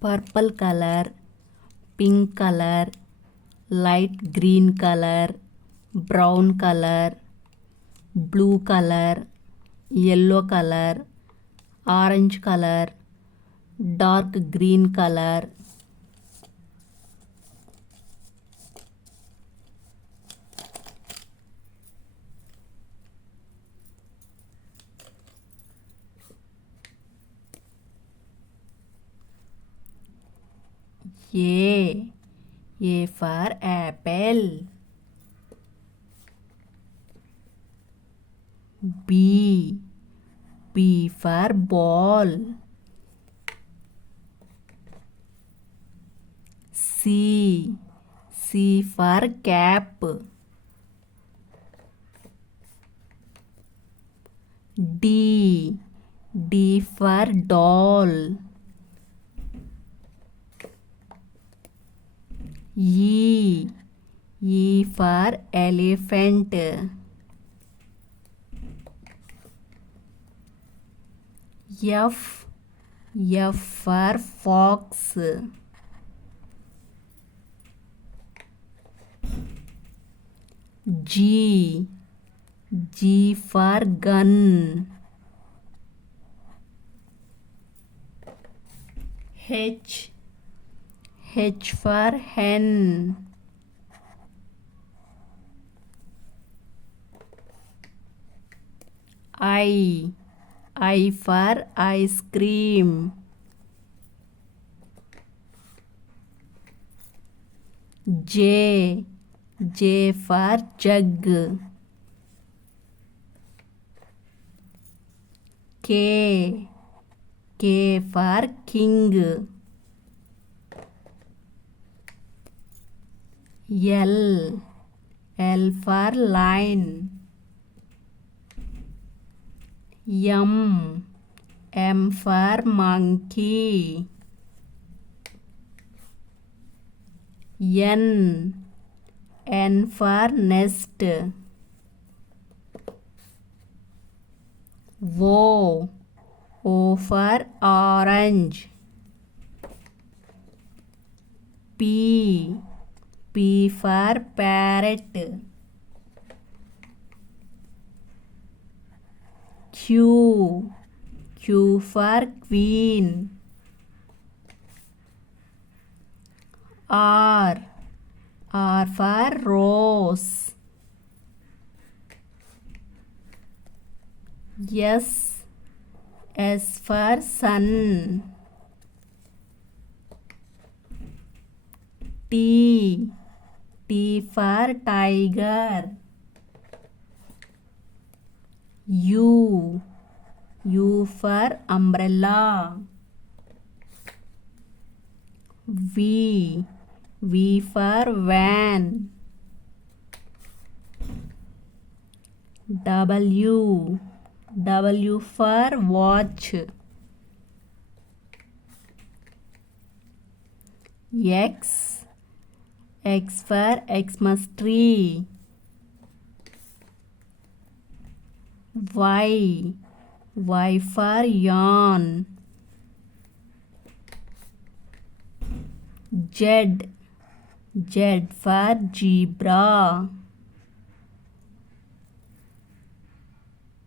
purple color, pink color, light green color, brown color, blue color, yellow color, orange color, dark green color. A for apple. B for ball. C for cap. D for doll. E for elephant. F for fox. G for gun. H for hen. I for ice cream. J for jug. K for king. L for lion. M for monkey. N for nest. O for orange. P for parrot. Q for queen. R for rose. S for sun. T for tiger. U for umbrella. V for van. W for watch. X for Xmas tree. Y for yarn. Z for zebra.